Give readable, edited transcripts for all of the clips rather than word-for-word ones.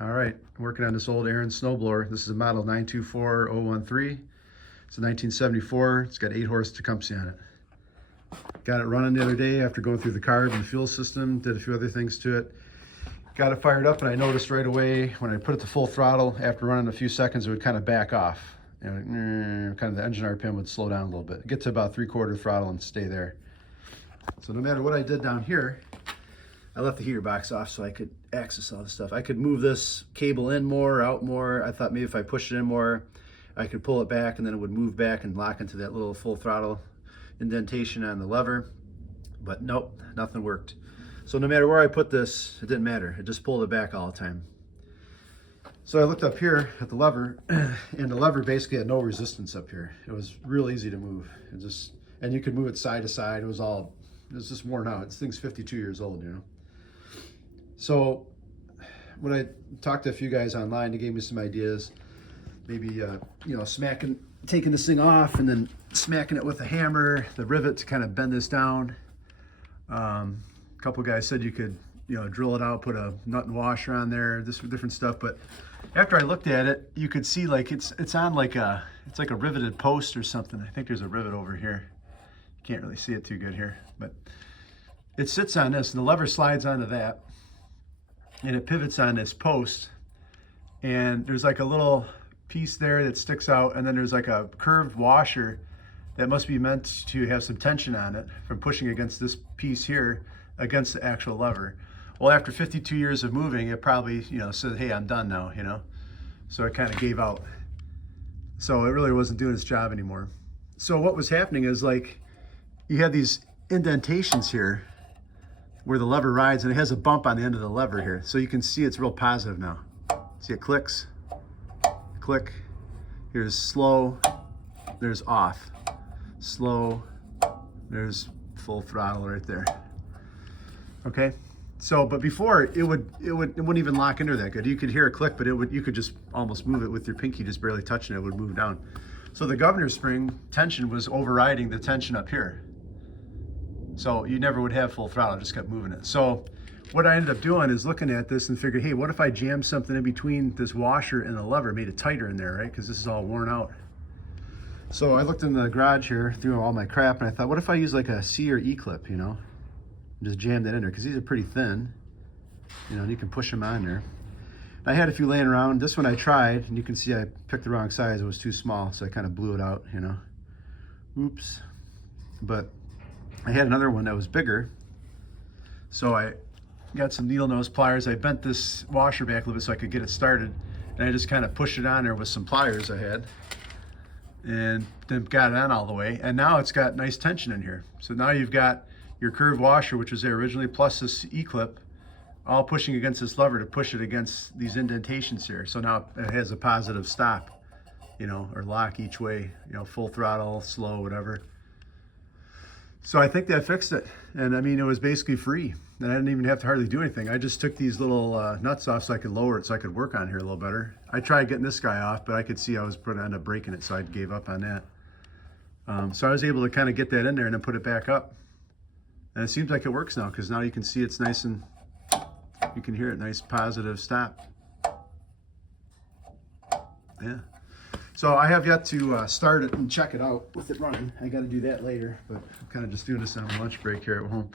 All right, I'm working on this old Ariens snowblower. This is a model 924013. It's a 1974. It's got 8 horse Tecumseh on it. Got it running the other day after going through the carb and fuel system, did a few other things to it. Got it fired up, and I noticed right away when I put it to full throttle, after running a few seconds, it would kind of back off. And kind of the engine RPM would slow down a little bit. Get to about 3/4 throttle and stay there. So no matter what I did down here, I left the heater box off so I could access all this stuff. I could move this cable in more, out more. I thought maybe if I pushed it in more, I could pull it back and then it would move back and lock into that little full throttle indentation on the lever. But nope, nothing worked. So no matter where I put this, it didn't matter. It just pulled it back all the time. So I looked up here at the lever, and the lever basically had no resistance up here. It was real easy to move. And you could move it side to side. It was just worn out. This thing's 52 years old, you know. So when I talked to a few guys online, they gave me some ideas. Maybe you know, taking this thing off and then smacking it with a hammer, the rivet, to kind of bend this down. A couple guys said you could, you know, drill it out, put a nut and washer on there, this different stuff. But after I looked at it, you could see like it's on like it's like a riveted post or something. I think there's a rivet over here. You can't really see it too good here, but it sits on this, and the lever slides onto that, and it pivots on this post, and there's like a little piece there that sticks out, and then there's like a curved washer that must be meant to have some tension on it from pushing against this piece here against the actual lever. Well, after 52 years of moving, it probably, you know, said, hey, I'm done now, you know? So it kind of gave out. So it really wasn't doing its job anymore. So what was happening is, like, you have these indentations here where the lever rides, and it has a bump on the end of the lever here. So you can see it's real positive now. See, it clicks, click. Here's slow, there's off. Slow, there's full throttle right there. Okay, so but before it wouldn't even lock into that good. You could hear a click, but you could just almost move it with your pinky, just barely touching it, it would move down. So the governor spring tension was overriding the tension up here. So you never would have full throttle, just kept moving it. So what I ended up doing is looking at this and figured, hey, what if I jammed something in between this washer and the lever, made it tighter in there, right? Because this is all worn out. So I looked in the garage here through all my crap, and I thought, what if I use like a C or E clip, you know? Just jam that in there, because these are pretty thin, you know, and you can push them on there. I had a few laying around. This one I tried, and you can see I picked the wrong size. It was too small, so I kind of blew it out, you know. Oops. But I had another one that was bigger, so I got some needle nose pliers. I bent this washer back a little bit so I could get it started, and I just kind of pushed it on there with some pliers I had, and then got it on all the way. And now it's got nice tension in here. So now you've got your curved washer, which was there originally, plus this E-clip, all pushing against this lever to push it against these indentations here. So now it has a positive stop, you know, or lock each way, you know, full throttle, slow, whatever. So I think that fixed it. And I mean, it was basically free. And I didn't even have to hardly do anything. I just took these little nuts off so I could lower it, so I could work on here a little better. I tried getting this guy off, but I could see I was going to end up breaking it, so I gave up on that. So I was able to kind of get that in there and then put it back up. And it seems like it works now, because now you can see it's nice, and you can hear it, nice positive stop. Yeah. So I have yet to start it and check it out with it running. I got to do that later, but I'm kind of just doing this on a lunch break here at home.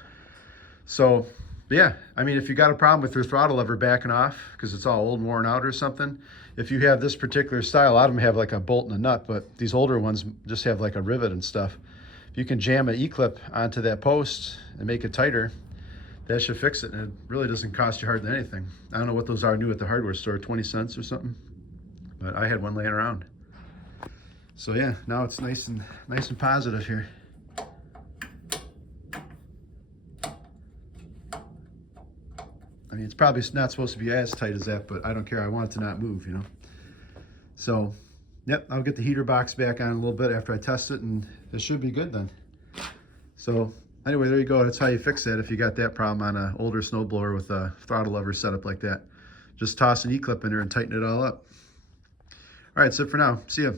So yeah, I mean, if you got a problem with your throttle lever backing off because it's all old and worn out or something, if you have this particular style, a lot of them have like a bolt and a nut, but these older ones just have like a rivet and stuff. If you can jam an E-clip onto that post and make it tighter, that should fix it. And it really doesn't cost you hardly anything. I don't know what those are new at the hardware store, 20 cents or something, but I had one laying around. So yeah, now it's nice and positive here. I mean, it's probably not supposed to be as tight as that, but I don't care. I want it to not move, you know. So yep, I'll get the heater box back on a little bit after I test it, and it should be good then. So anyway, there you go. That's how you fix that if you got that problem on an older snowblower with a throttle lever set up like that. Just toss an E-clip in there and tighten it all up. All right, that's it for now. See ya.